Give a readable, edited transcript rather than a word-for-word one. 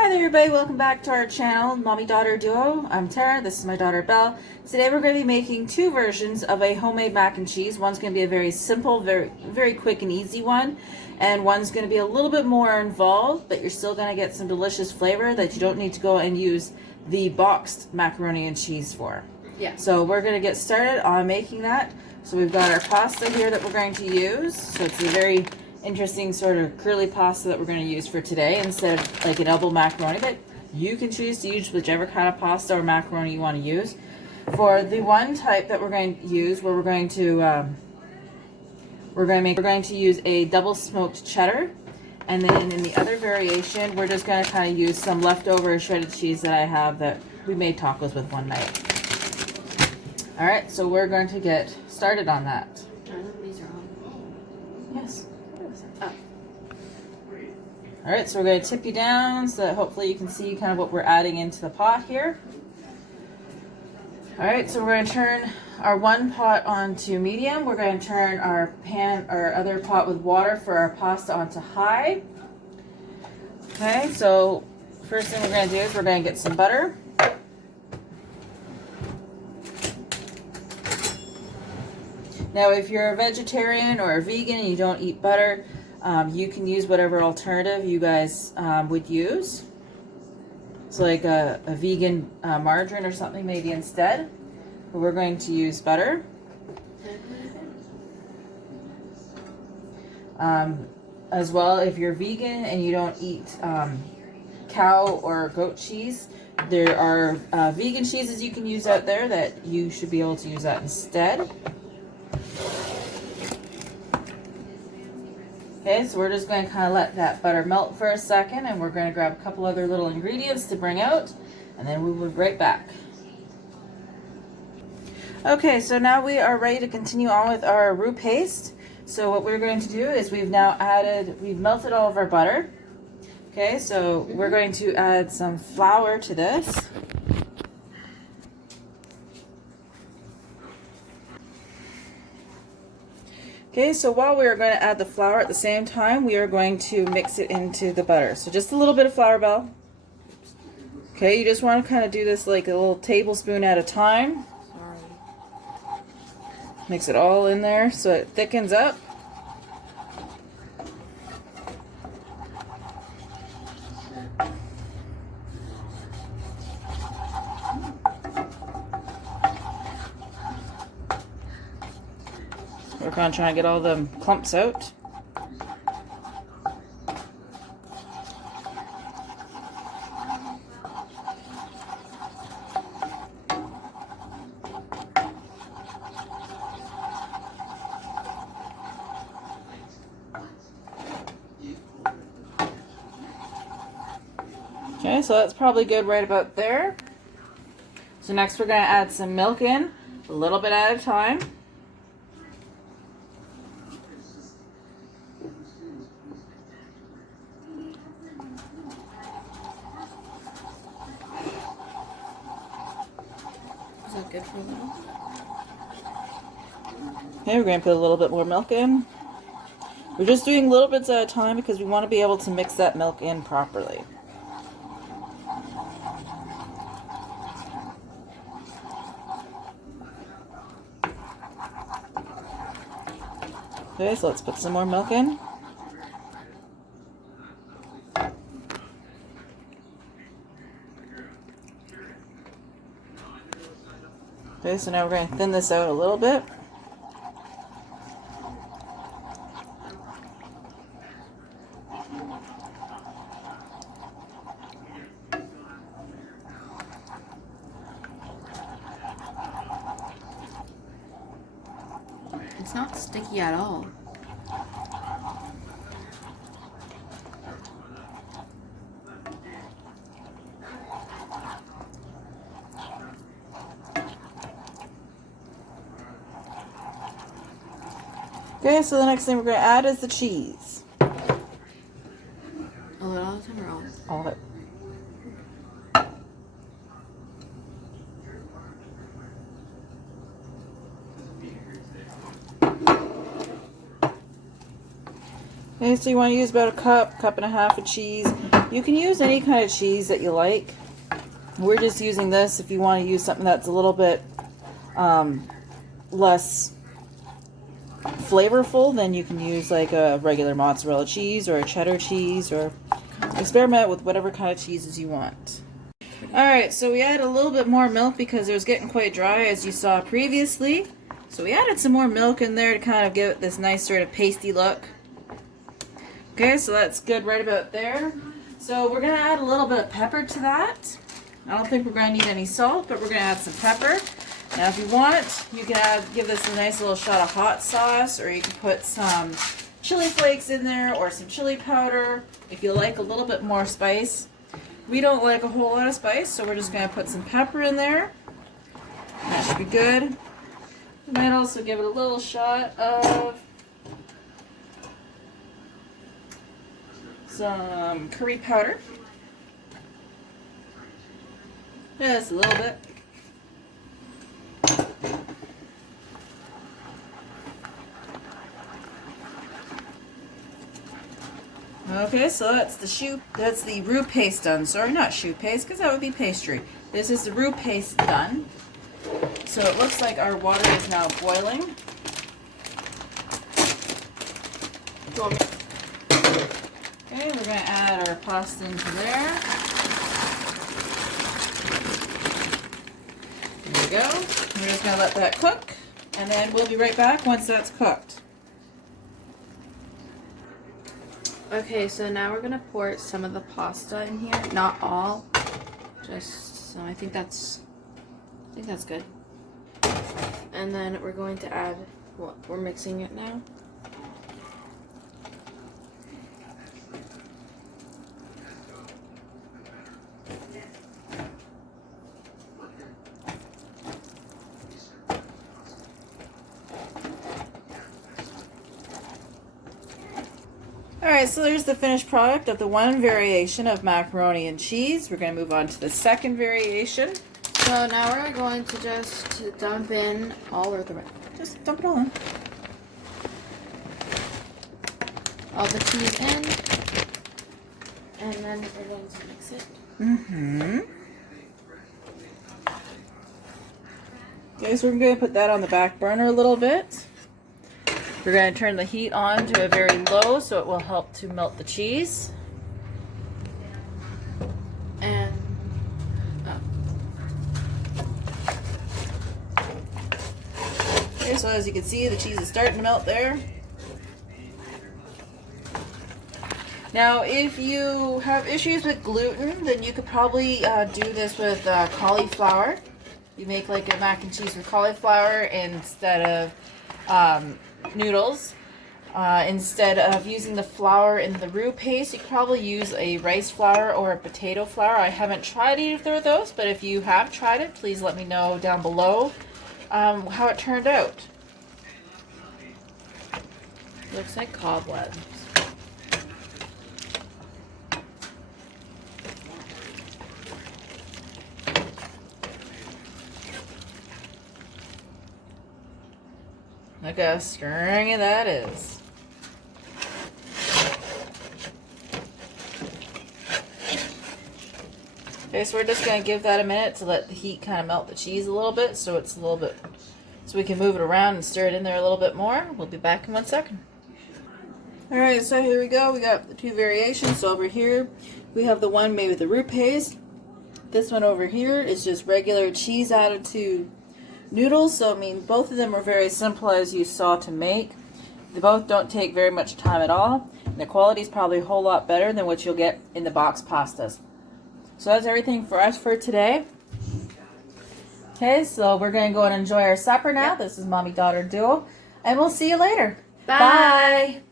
Hi there everybody, welcome back to our channel, Mommy-Daughter Duo. I'm Tara, this is my daughter Belle. Today we're going to be making two versions of a homemade mac and cheese. One's going to be a very simple, very quick and easy one. And one's going to be a little bit more involved, but you're still going to get some delicious flavor that you don't need to go and use the boxed macaroni and cheese for. Yeah. So we're going to get started on making that. So we've got our pasta here that we're going to use. So it's a very interesting sort of curly pasta that we're going to use for today instead of like an elbow macaroni, but you can choose to use whichever kind of pasta or macaroni you want to use. For the one type that we're going to use, where we're going to use a double smoked cheddar, and then in the other variation we're just going to kind of use some leftover shredded cheese that I have that we made tacos with one night. All right, so we're going to get started on that. These are on. Yes. Oh. All right, so we're going to tip you down so that hopefully you can see kind of what we're adding into the pot here. All right, so we're going to turn our one pot onto medium. We're going to turn our other pot with water for our pasta onto high. Okay, so first thing we're going to do is we're going to get some butter. Now, if you're a vegetarian or a vegan and you don't eat butter, you can use whatever alternative you guys would use. So like a vegan margarine or something maybe instead. But we're going to use butter. As well, if you're vegan and you don't eat cow or goat cheese, there are vegan cheeses you can use out there that you should be able to use that instead. Okay, so we're just going to kind of let that butter melt for a second, and we're going to grab a couple other little ingredients to bring out, and then we will be right back. Okay, so now we are ready to continue on with our roux paste. So what we're going to do is we've melted all of our butter. Okay, so we're going to add some flour to this. Okay, so while we are going to add the flour at the same time, we are going to mix it into the butter. So just a little bit of flour, Belle. Okay, you just want to kind of do this like a little tablespoon at a time. Sorry. Mix it all in there so it thickens up. We're going to try and get all the clumps out. Okay, so that's probably good right about there. So next we're going to add some milk in, a little bit at a time. Is that good for a little? Okay, we're going to put a little bit more milk in. We're just doing little bits at a time because we want to be able to mix that milk in properly. Okay, so let's put some more milk in. Okay, so now we're going to thin this out a little bit. It's not sticky at all. Okay, so the next thing we're going to add is the cheese. A little at a time or all? All of it. Okay, so you want to use about a cup and a half of cheese. You can use any kind of cheese that you like. We're just using this. If you want to use something that's a little bit less flavorful, then you can use like a regular mozzarella cheese or a cheddar cheese, or experiment with whatever kind of cheeses you want. Alright, so we added a little bit more milk because it was getting quite dry, as you saw previously. So we added some more milk in there to kind of give it this nice sort of pasty look. Okay, so that's good right about there. So we're going to add a little bit of pepper to that. I don't think we're going to need any salt, but we're going to add some pepper. Now if you want, you can give this a nice little shot of hot sauce, or you can put some chili flakes in there or some chili powder if you like a little bit more spice. We don't like a whole lot of spice, so we're just going to put some pepper in there. That should be good. We might also give it a little shot of some curry powder. Just a little bit. Okay, so that's the roux paste done. Sorry, not choux paste, because that would be pastry. This is the roux paste done. So it looks like our water is now boiling. Okay, we're going to add our pasta into there. There we go. We're just going to let that cook, and then we'll be right back once that's cooked. Okay, so now we're gonna pour some of the pasta in here. Not all, just so I think that's good. And then we're going to add what we're mixing it now. Alright, so there's the finished product of the one variation of macaroni and cheese. We're going to move on to the second variation. So now we're going to just dump in all of the rest. Just dump it all in. All the cheese in. And then we're going to mix it. Mm-hmm. Okay, so we're going to put that on the back burner a little bit. We're going to turn the heat on to a very low so it will help to melt the cheese. And okay, so as you can see, the cheese is starting to melt there. Now, if you have issues with gluten, then you could probably do this with cauliflower. You make like a mac and cheese with cauliflower instead of noodles. Instead of using the flour in the roux paste, you could probably use a rice flour or a potato flour. I haven't tried either of those, but if you have tried it, please let me know down below how it turned out. looks like cobwebs. Look how stringy that is. Okay, so we're just going to give that a minute to let the heat kind of melt the cheese a little bit, so it's a little bit, so we can move it around and stir it in there a little bit more. We'll be back in 1 second. Alright, so here we go. We got the two variations. So over here, we have the one made with the roux paste. This one over here is just regular cheese added to noodles. So I mean, both of them are very simple, as you saw, to make. They both don't take very much time at all. And the quality is probably a whole lot better than what you'll get in the box pastas. So that's everything for us for today. Okay, so we're going to go and enjoy our supper now. This is Mommy Daughter Duo. And we'll see you later. Bye. Bye.